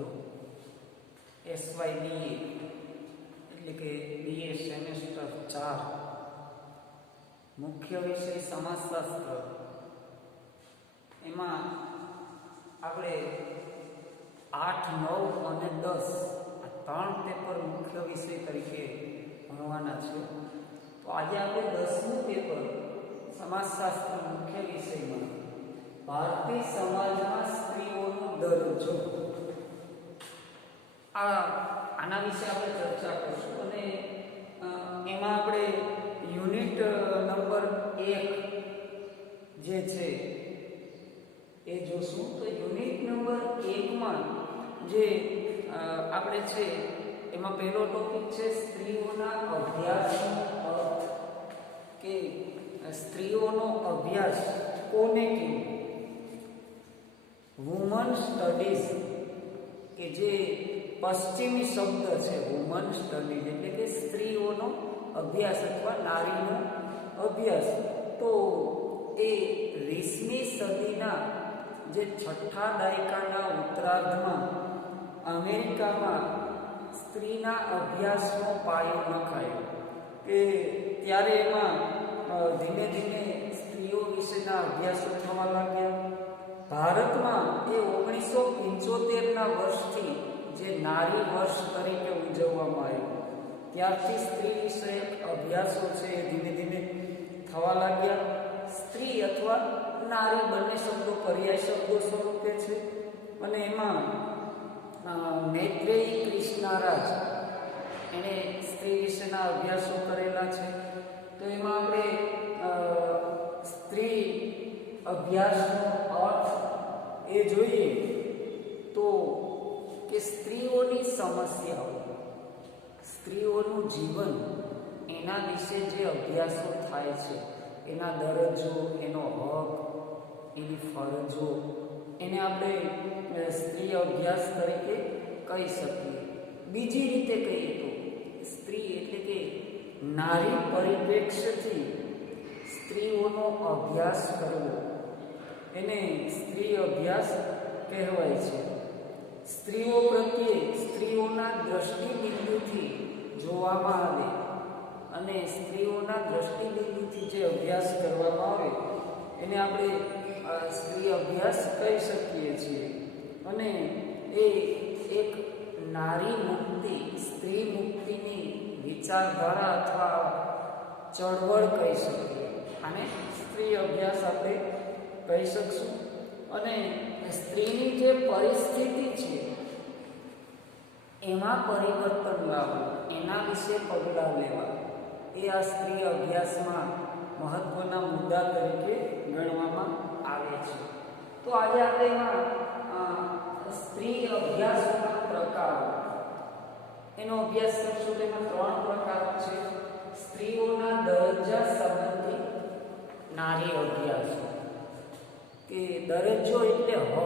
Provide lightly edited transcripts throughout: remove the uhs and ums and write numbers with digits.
વિદ્યાર્થીઓ SYBA એટલે કે BA સેમેસ્ટર 4 મુખ્ય વિષય સમાજશાસ્ત્ર એમાં આપણે 8, 9 અને 10 આ 3 પેપર મુખ્ય વિષય તરીકે ભણવાના છે. તો આજે આપણે 10મું પેપર સમાજશાસ્ત્ર મુખ્ય વિષયમાં ભારતીય સમાજમાં સ્ત્રીઓનો દરજ્જો આના વિશે આપણે ચર્ચા કરીશું અને એમાં આપણે યુનિટ નંબર 1 જે છે એ જોશું. તો યુનિટ નંબર 1 માં જે આપણે છે એમાં પહેલો ટોપિક છે સ્ત્રીઓના અભ્યાસનો અર્થ, કે સ્ત્રીઓનો અભ્યાસ કોને કહેવાય. વુમન સ્ટડીઝ કે જે પશ્ચિમી શબ્દ છે વુમન સ્ટડીઝ એટલે કે સ્ત્રીઓનો અભ્યાસ અથવા નારીનો અભ્યાસ. તો એ 20મી સદીના જે 6થા દાયકાના ઉત્તરાર્ધમાં અમેરિકામાં સ્ત્રીના અભ્યાસનો પાયો નખાયો, કે ત્યારે એમાં ધીમે ધીમે સ્ત્રીઓ વિશેના અભ્યાસો થવા લાગ્યા. ભારતમાં એ 1975ના વર્ષથી જે નારી વર્ષ તરીકે ઉજવવામાં આવ્યું, ત્યારથી સ્ત્રી વિષયક અભ્યાસો છે એ ધીમે ધીમે થવા લાગ્યા. સ્ત્રી અથવા નારી બંને શબ્દો પર્યાય શબ્દો સ્વરૂપે છે અને એમાં મૈત્રેયી કૃષ્ણારાજ એણે સ્ત્રી વિશેના અભ્યાસો કરેલા છે. તો એમાં આપણે સ્ત્રી અભ્યાસનો અર્થ એ જોઈએ તો કે સ્ત્રીઓની સમસ્યાઓ, સ્ત્રીઓનું જીવન, એના વિશે જે અભ્યાસો થાય છે, એના દરજ્જો, એનો હક, એની ફરજો, એને આપણે સ્ત્રી અભ્યાસ તરીકે કહી શકીએ. બીજી રીતે કહીએ તો સ્ત્રી એટલે કે નારી પરિપ્રેક્ષ્યથી સ્ત્રીઓનો અભ્યાસ કરવો એને સ્ત્રી અભ્યાસ કહેવાય છે. સ્ત્રીઓ પ્રત્યે સ્ત્રીઓના દ્રષ્ટિબિંદુથી જોવામાં આવે અને સ્ત્રીઓના દ્રષ્ટિબિંદુથી જે અભ્યાસ કરવામાં આવે એને આપણે સ્ત્રી અભ્યાસ કહી શકીએ છીએ. અને એ એક નારી મુક્તિ, સ્ત્રી મુક્તિની વિચારધારા અથવા ચળવળ કહી શકીએ. આને સ્ત્રી અભ્યાસ આપણે કહી શકશું. અને સ્ત્રીની જે પરિસ્થિતિ છે એમાં પરિવર્તન લાવવું, એના વિશે પગલાં લેવા, એ આ સ્ત્રી અભ્યાસમાં મહત્વના મુદ્દા તરીકે ગણવામાં આવે છે. તો આજે આપણે એમાં સ્ત્રી અભ્યાસના પ્રકારો એનો અભ્યાસ કરશું. તેમાં 3 પ્રકારો છે. સ્ત્રીઓના દરજ્જા સંબંધિત નારી અભ્યાસો, કે દરજ્જો એટલે હક,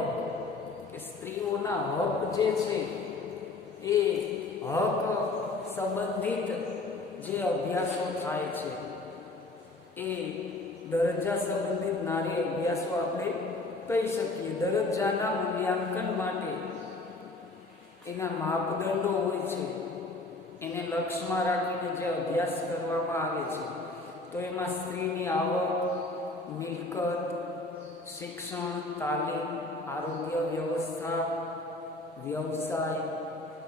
કે સ્ત્રીઓના હક જે છે એ હક સંબંધિત જે અભ્યાસો થાય છે એ દરજ્જા સંબંધિત નારી અભ્યાસો આપણે કહી શકીએ. દરજ્જાના મૂલ્યાંકન માટે એના માપદંડો હોય છે, એને લક્ષ્યમાં રાખીને જે અભ્યાસ કરવામાં આવે છે. તો એમાં સ્ત્રીની આવક, મિલકત, શિક્ષણ, તાલીમ, આરોગ્ય વ્યવસ્થા, વ્યવસાય,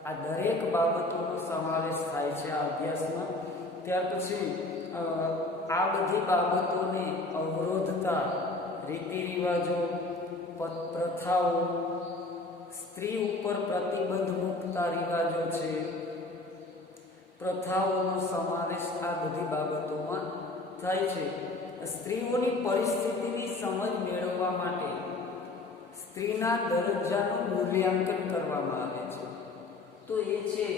આ દરેક બાબતોનો સમાવેશ થાય છે આ અભ્યાસમાં. ત્યાર પછી આ બધી બાબતોને અવરોધતા રીતિ રિવાજો, પ્રથાઓ, સ્ત્રી ઉપર પ્રતિબંધ મૂકતા રિવાજો છે, પ્રથાઓનો સમાવેશ આ બધી બાબતોમાં થાય છે. સ્ત્રીઓની પરિસ્થિતિની સમજ મેળવવા માટે સ્ત્રીના દરજ્જાનું મૂલ્યાંકન કરવામાં આવે છે. તો એ છે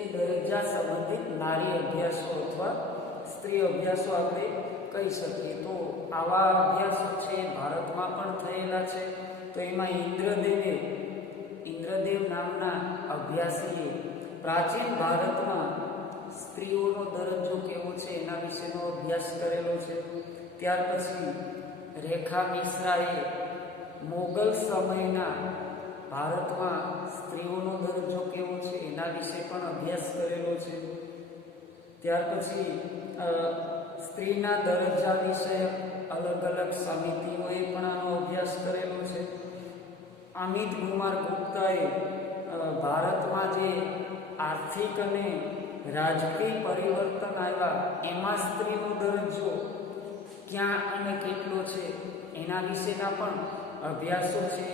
એ દરજ્જા સંબંધિત નારી અભ્યાસો અથવા સ્ત્રી અભ્યાસો આપણે કહી શકીએ. તો આવા અભ્યાસો છે ભારતમાં પણ થયેલા છે. તો એમાં ઇન્દ્રદેવ નામના અભ્યાસીએ પ્રાચીન ભારતમાં સ્ત્રીઓનો દરજ્જો કેવો છે એના વિશેનો અભ્યાસ કરેલો છે. ત્યાર પછી રેખા મિશ્રાએ મોગલ સમયના ભારતમાં સ્ત્રીઓનો દરજ્જો કેવો છે એના વિશે પણ અભ્યાસ કરેલો છે. ત્યાર પછી સ્ત્રીના દરજ્જા વિશે અલગ અલગ સમિતિઓએ પણ આનો અભ્યાસ કરેલો છે. અમિત કુમાર ગુપ્તાએ ભારતમાં જે આર્થિક અને રાજકીય પરિવર્તન આવ્યા એમાં સ્ત્રીનો દરજ્જો ક્યાં અને કેટલો છે એના વિશેના પણ અભ્યાસો છે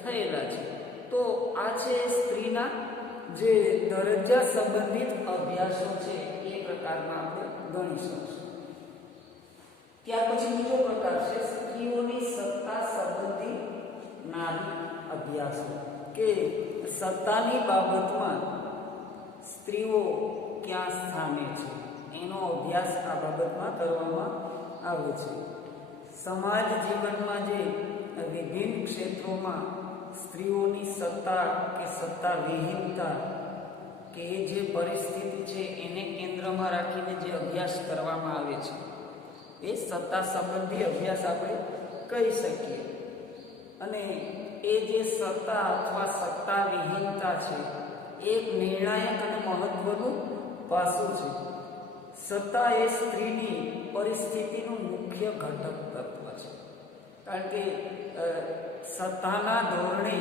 થયેલા છે. તો આ છે સ્ત્રીના જે દરજ્જા સંબંધિત અભ્યાસો છે એ પ્રકારમાં આપણે ગણી શકીશું. ત્યાર પછી બીજો પ્રકાર છે સ્ત્રીઓની સત્તા સંબંધિત નારી અભ્યાસો, કે સત્તાની બાબતમાં સ્ત્રીઓ ક્યાં સ્થાને છે એનો અભ્યાસ આ બાબતમાં કરવામાં આવે છે. સમાજ જીવનમાં જે વિભિન્ન ક્ષેત્રોમાં સ્ત્રીઓની સત્તા કે સત્તા વિહીનતા કે જે પરિસ્થિતિ છે એને કેન્દ્રમાં રાખીને જે અભ્યાસ કરવામાં આવે છે એ સત્તા સંબંધી અભ્યાસ આપણે કહી શકીએ. અને એ જે સત્તા અથવા સત્તા વિહીનતા છે એક નિર્ણાયક અને મહત્વનું પાસું છે. સત્તા એ સ્ત્રીની પરિસ્થિતિનું મુખ્ય ઘટક તત્વ છે, કારણ કે સત્તાના ધોરણે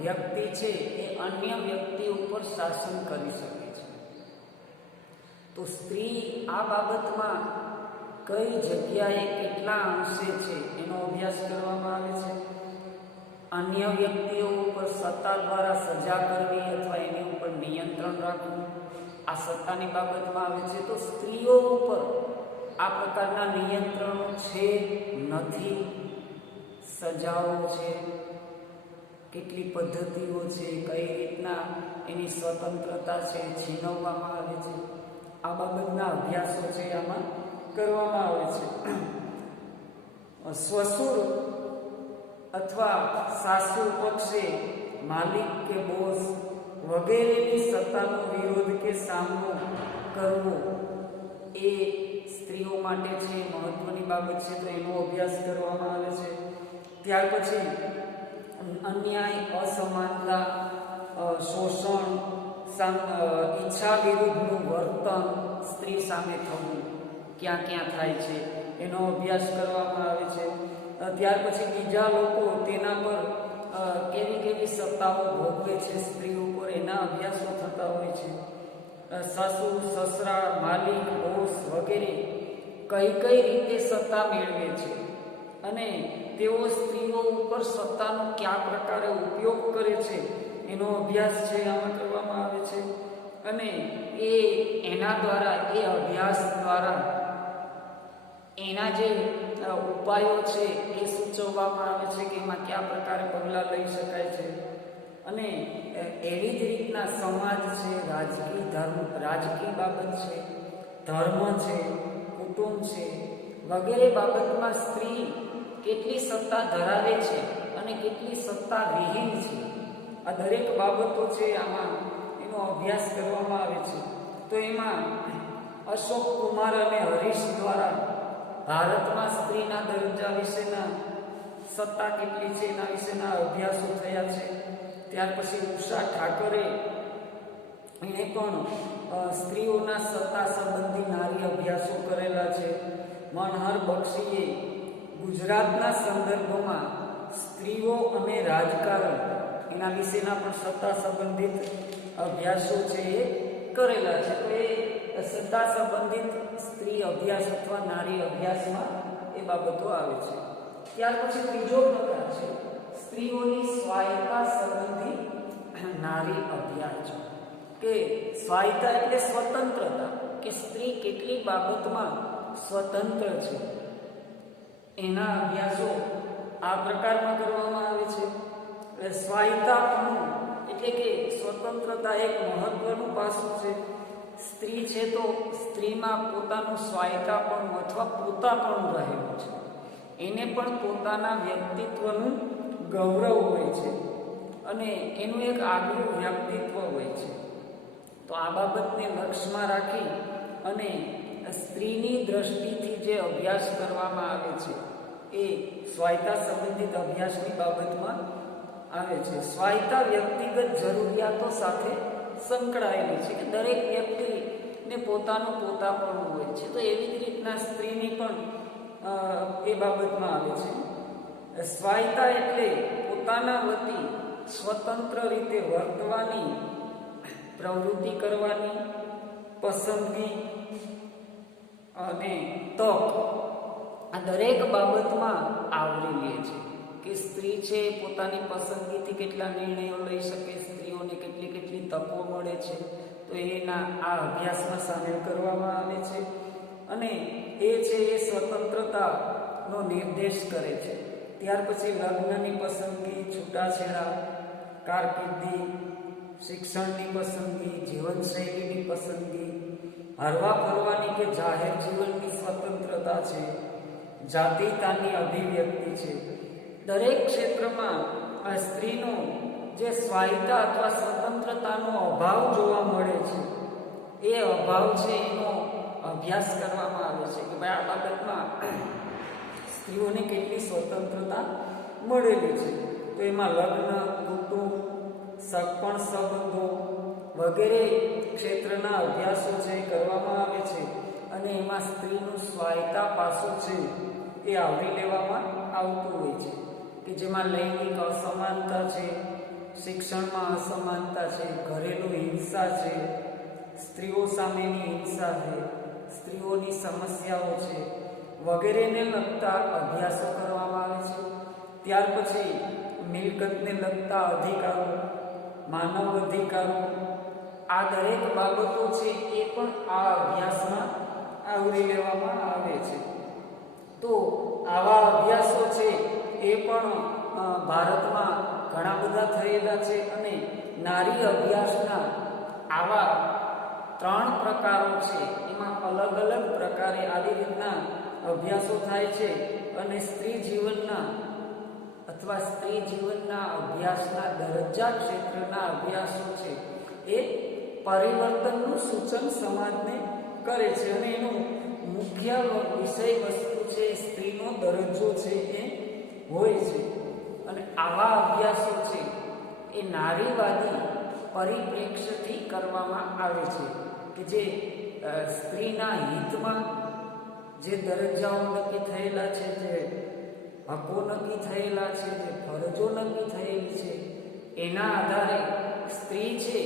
વ્યક્તિ છે એ અન્ય વ્યક્તિ ઉપર શાસન કરી શકે છે. તો સ્ત્રી આ બાબતમાં કઈ જગ્યાએ કેટલા અંશે છે એનો અભ્યાસ કરવામાં આવે છે. અન્ય વ્યક્તિઓ ઉપર સત્તા દ્વારા સજા કરવી અથવા એની ઉપર નિયંત્રણ રાખવું આ સત્તાની બાબતમાં આવે છે. તો સ્ત્રીઓ ઉપર આ પ્રકારના નિયંત્રણો છે નથી, સજાઓ છે, કેટલી પદ્ધતિઓ છે, કઈ રીતના એની સ્વતંત્રતા છે છીનવવામાં આવે છે, આ બાબતના અભ્યાસો છે આમાં કરવામાં આવે છે. સ્વસુર અથવા સાસુ પક્ષે માલિક કે બોસ વગેરેની સત્તાનો વિરોધ કે સામનો કરવો એ સ્ત્રીઓ માટે છે મહત્વની બાબત છે, તો એનો અભ્યાસ કરવામાં આવે છે. ત્યાર પછી અન્યાય, અસમાનતા, શોષણ, ઈચ્છા વિરુદ્ધનું વર્તન સ્ત્રી સામે થવું ક્યાં ક્યાં થાય છે એનો અભ્યાસ કરવામાં આવે છે. ત્યાર પછી બીજા લોકો તેના પર કેવી કેવી સત્તાઓ ભોગવે છે સ્ત્રી ઉપર એના અભ્યાસો થતા હોય છે. સાસુ, સસરા, માલિક, બોસ વગેરે કઈ કઈ રીતે સત્તા મેળવે છે અને તેઓ સ્ત્રીઓ ઉપર સત્તાનો કયા પ્રકારે ઉપયોગ કરે છે એનો અભ્યાસ છે આમાં કરવામાં આવે છે. અને એના દ્વારા એ અભ્યાસ દ્વારા એના જે ઉપાયો છે એ સૂચવવામાં આવે છે કે એમાં કયા પ્રકારે પગલાં લઈ શકાય છે. અને એવી જ રીતના સમાજ છે, રાજકીય બાબત છે, ધર્મ છે, કુટુંબ છે વગેરે બાબતમાં સ્ત્રી કેટલી સત્તા ધરાવે છે અને કેટલી સત્તા વિહીન છે આ દરેક બાબતો છે આમાં એનો અભ્યાસ કરવામાં આવે છે. તો એમાં અશોક કુમાર અને હરીશ દ્વારા ભારતમાં સ્ત્રીના દરજ્જા વિશેના સત્તા કેટલી છે એના વિશેના અભ્યાસો થયા છે. ત્યાર પછી ઉષા ઠાકરે એને પણ સ્ત્રીઓના સત્તા સંબંધી નારી અભ્યાસો કરેલા છે. મનહર બક્ષીએ ગુજરાતના સંદર્ભમાં સ્ત્રીઓ અને રાજકારણ એના વિશેના પણ સત્તા સંબંધિત અભ્યાસો છે એ કરેલા છે. તો એ સત્તા સંબંધિત સ્ત્રી અભ્યાસ અથવા નારી અભ્યાસમાં એ બાબતો આવે છે. ત્યાર પછી ત્રીજો પ્રકાર છે સ્ત્રીઓની સ્વાયત્તા સંબંધી નારી અભ્યાસ, કે સ્વાયત્તા એટલે સ્વતંત્રતા, કે સ્ત્રી કેટલી બાબતમાં સ્વતંત્ર છે એના અભ્યાસો આ પ્રકારમાં કરવામાં આવે છે. સ્વાયત્તાપણું એટલે કે સ્વતંત્રતા એક મહત્વનું પાસું છે. સ્ત્રી છે તો સ્ત્રીમાં પોતાનું સ્વાયત્તાપણું અથવા પોતાપણું રહેલું છે. એને પણ પોતાના વ્યક્તિત્વનું ગૌરવ હોય છે અને એનું એક આગવું વ્યક્તિત્વ હોય છે. તો આ બાબતને લક્ષ્યમાં રાખી અને સ્ત્રીની દ્રષ્ટિથી જે અભ્યાસ કરવામાં આવે છે એ સ્વાયત્તા સંબંધિત અભ્યાસની બાબતમાં આવે છે. સ્વાયત્તા વ્યક્તિગત જરૂરિયાતો સાથે સંકળાયેલી છે કે દરેક વ્યક્તિને પોતાનું પોતાપણું હોય છે. તો એવી જ રીતના સ્ત્રીની પણ એ બાબતમાં આવે છે. સ્વાયત્તા એટલે પોતાના વતી સ્વતંત્ર રીતે વર્તવાની, પ્રવૃત્તિ કરવાની, પસંદગી અને તક આ દરેક બાબતમાં આવરી લે છે. કે સ્ત્રી છે પોતાની પસંદગીથી કેટલા નિર્ણયો લઈ શકે, સ્ત્રીઓને કેટલી તકો મળે છે, તો એના આ અભ્યાસમાં સામેલ કરવામાં આવે છે. અને એ છે એ સ્વતંત્રતાનો નિર્દેશ કરે છે. ત્યાર પછી લગ્નની પસંદગી, છૂટાછેડા, કારકિર્દી, શિક્ષણની પસંદગી, જીવનશૈલીની પસંદગી, હરવા ફરવાની કે જાહેર જીવનની સ્વતંત્રતા છે, જાતિતાની અભિવ્યક્તિ છે. દરેક ક્ષેત્રમાં આ સ્ત્રીનો જે સ્વાયત્તા અથવા સ્વતંત્રતાનો અભાવ જોવા મળે છે, એ અભાવ છે એનો અભ્યાસ કરવામાં આવે છે કે ભાઈ આ બાબતમાં સ્ત્રીઓને કેટલી સ્વતંત્રતા મળેલી છે. તો એમાં લગ્ન, કુટુંબ, સગપણ સંબંધો વગેરે ક્ષેત્રના અભ્યાસો છે કરવામાં આવે છે. અને એમાં સ્ત્રીનું સ્વાયત્તા પાસું છે એ આવરી લેવામાં આવતું હોય છે કે જેમાં લૈંગિક અસમાનતા છે, શિક્ષણમાં અસમાનતા છે, ઘરેલું હિંસા છે, સ્ત્રીઓ સામેની હિંસા છે, સ્ત્રીઓની સમસ્યાઓ છે વગેરેને લગતા અભ્યાસો કરવામાં આવે છે. ત્યાર પછી મિલકતને લગતા અધિકારો, માનવ અધિકારો, આ દરેક બાબતો છે એ પણ આ અભ્યાસમાં આવરી લેવામાં આવે છે. તો આવા અભ્યાસો છે એ પણ ભારતમાં ઘણા બધા થયેલા છે. અને નારી અભ્યાસના આવા 3 પ્રકારો છે, એમાં અલગ અલગ પ્રકારે આવી રીતના અભ્યાસો થાય છે. અને સ્ત્રી જીવનના અથવા સ્ત્રી જીવનના અભ્યાસના દરજ્જા ક્ષેત્રના અભ્યાસો છે એ પરિવર્તનનું સૂચન સમાજને કરે છે. અને એનું મુખ્ય વિષય વસ્તુ છે સ્ત્રીનો દરજ્જો છે એ હોય છે. અને આવા અભ્યાસો છે એ નારીવાદી પરિપ્રેક્ષ્યથી કરવામાં આવે છે કે જે સ્ત્રીના હિતમાં જે દરજ્જાઓ નક્કી થયેલા છે, જે હકો નક્કી થયેલા છે, જે ફરજો નક્કી થયેલી છે, એના આધારે સ્ત્રી છે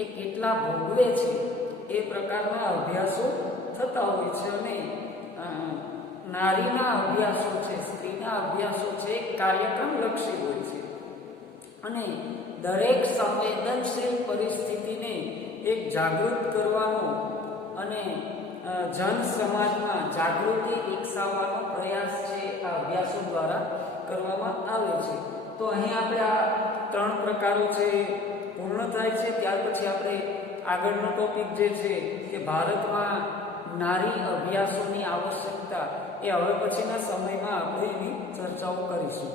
એ કેટલા ભોગવે છે એ પ્રકારના અભ્યાસો થતા હોય છે. અને નારીના અભ્યાસો છે, સ્ત્રીના અભ્યાસો છે કાર્યક્રમ લક્ષી હોય છે. અને દરેક સંવેદનશીલ પરિસ્થિતિને એક જાગૃત કરવાનો અને જન સમાજમાં જાગૃતિ વિકસાવવાનો પ્રયાસ છે આ અભ્યાસો દ્વારા કરવામાં આવે છે. તો અહીં આપણે આ 3 પ્રકારો છે પૂર્ણ થાય છે. ત્યાર પછી આપણે આગળનો ટોપિક જે છે કે ભારતમાં નારી અભ્યાસોની આવશ્યકતા, એ હવે પછીના સમયમાં આપણે એની ચર્ચાઓ કરીશું.